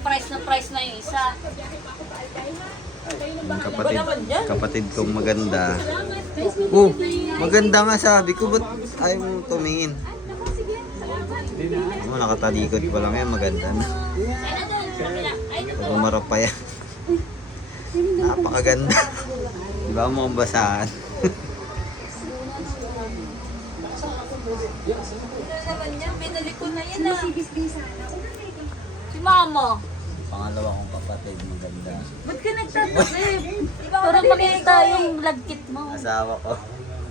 price na yung isa. Kapatid kong maganda. Oh, maganda nga sabi ko, ba't ayaw mo tumingin? Oh, nakatalikod pa lang yan, maganda na. Pag umarap pa yan. Napakaganda. Diba mo ang basahan? Naman yan, binalik ko na yan ah. Si mama. Pangalawa kong kapatid, maganda. Ba't ka nagtatakip? Para makita yung lagkit mo. Asawa ko.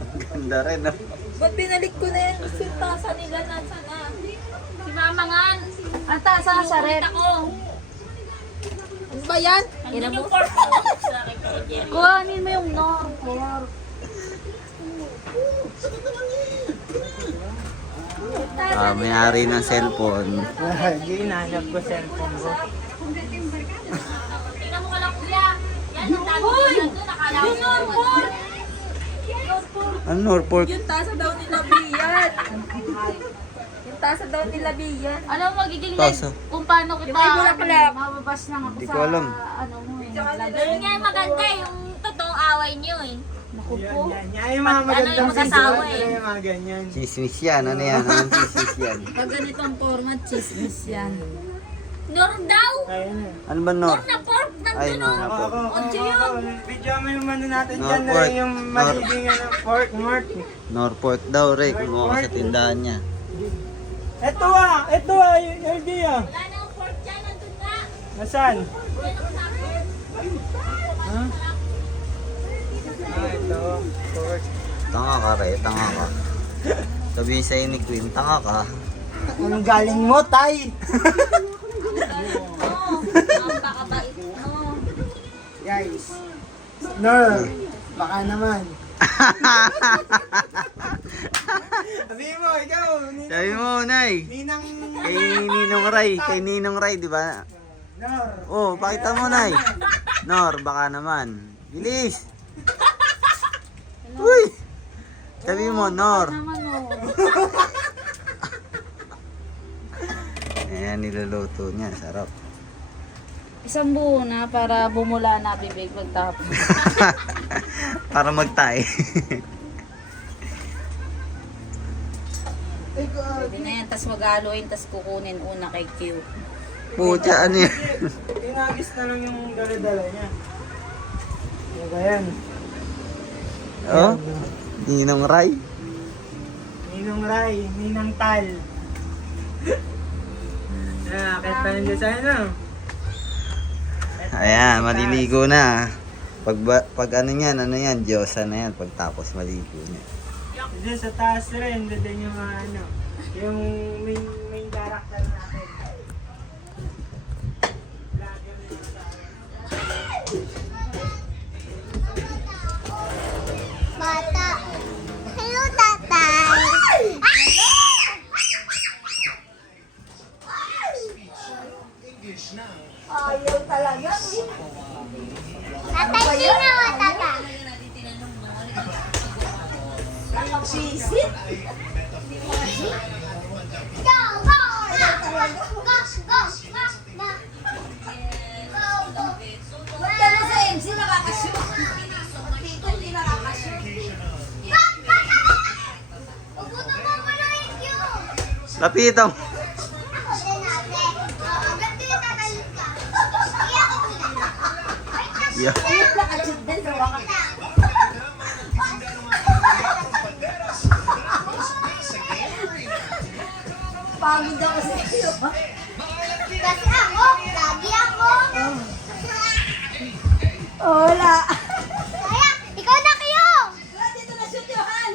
Maganda rin. No? Ba't binalik ko na yan? Gusto yung tasa nila nasa na. Si mama nga. Ang tasa sa rep. Ano ba yan? Nandun yung pork mo. Kuhanin mo yung pork. May-ari ng cellphone. Ginanap ko cellphone ko. Tingnan mo ka lang kuya. Yan, ang dami ko nandun. Nakala ko yung pork. Ano, Norfolk? Yung tasa daw nila Bian. Yung tasa daw nila Bian. Alam mo magiging Tasa? kung paano kita mababas lang ako Hindi sa ko alam. ano mo eh. Yun nga yung maganda yung totoong away niyo eh. Naku po. Yan yung mga magandang yung mag-asawa video. eh. Yan yung mga ganyan. Chismis yan. Ano yan? Anong chismis yan? Pag ganitong format, chismis yan. Nor daw! Ayun na. Ano ba, Nor? Pork na pork! Ay, Nandun no. o! Otso yun! Video mo yung ano natin No dyan na pork. yung magiging pork mart. Norfolk daw, Ray. Kumuha ka sa tindahan niya. Ito yung LG ah. Wala na ang pork dyan, nandun na! Nasaan? Yan ang sabi. Ha? Ito. Pork. Tanga ka, Ray. Tanga ka. Sabihin sa'yo ni Queen, tanga ka. Ang galing mo, Tay! Ang pakabait mo. Guys. Nor, baka naman. Sabihin mo, ikaw. Sabi mo, Nay. Ninang... Kay Ninong Ray. Kay Ninong Ray, di ba? Nor. Oh, pakita mo, Nay. Nor, baka naman. Bilis! Uy! Sabi mo, Nor. Naman o. Ayan, niluluto niya. Sarap. Isang buo na para bumula na bibig pagtapos. Para magtay. Pwede na yan, tas mag-haluin, tas kukunin una kay Q. Pucha, ano yan? Tinagis na lang yung dala-dala niya. Ano ba yan? Oh? Ninong Ray. Ninong Ray, Ninang Tal. Nakakit pa rin dyan sa ano. Ayan, maliligo na. Pag ano yan, Diyosa na yan. Pagtapos maligo niya. Diyan sa taas rin, doon yung ano, yung main character natin. Bata. Hello, tatay. Ayaw talaga. Tatay, sino ang tatay? Sisit? Go, go, go, go, go, go. Ba't ka na sa MC nakakashoot? Dito hindi nakakashoot. Pupunta mo mo na yung Lapitan mo. Ako din ate. Ganito yung tatalit ka. Iyak ko na. Yeah. Iyak na ka-cheat din sa wakas. Pagod ako sa iyo. Kasi ako, lagi ako. Wala. Kaya, ikaw na kayo. Dito na shoot Johan.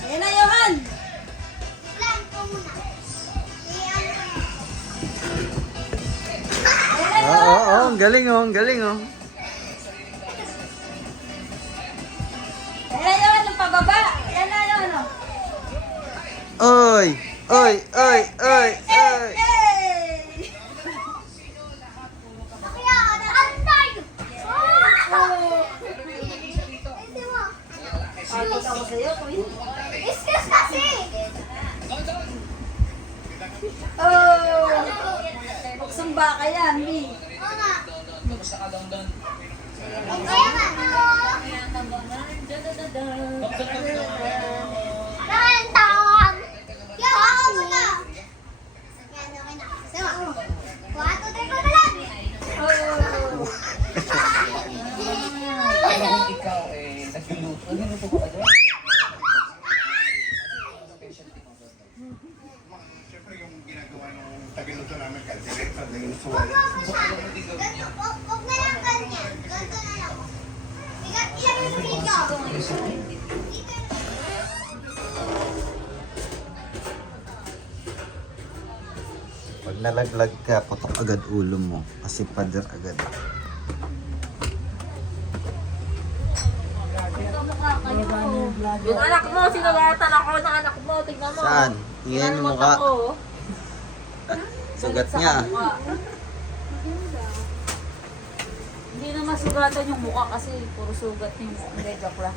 Ayan na Johan. Plan ko muna. Oo, ang galing oh, ang galing oh. Ayan na Johan, yung pababa. Ayan na Johan o. Oy! Oy! Oy! Oy! Oy! Kaya, antay! Oh! Hindi mo. sa'yo, kuya. Excuse kasi! Oh! Buksong baka yan, Mi. Oo nga. Kaya nga. Nakantawag. Yawa mo na. Yan, okay na. Sawa. 1, 2, 3, go na lang. Oh! Ikaw eh, nagluluto. Nagluluto ko ka doon? Siyempre yung ginagawa ng tagiluto namin kaldereta, tagiluto wala. Huwag na lang ganyan. Ganito na lang. Ilagay mo dito. Pag nalaglag ka, putok agad ulo mo. Kasi pader agad. Yung anak mo, sinugatan ako ng anak mo. Tignan mo. Saan? Tingnan yung mukha. Ako. Sugat Sa niya. mukha. Hindi na masugatan yung mukha kasi puro sugat yung mukha. Hindi, joke lang.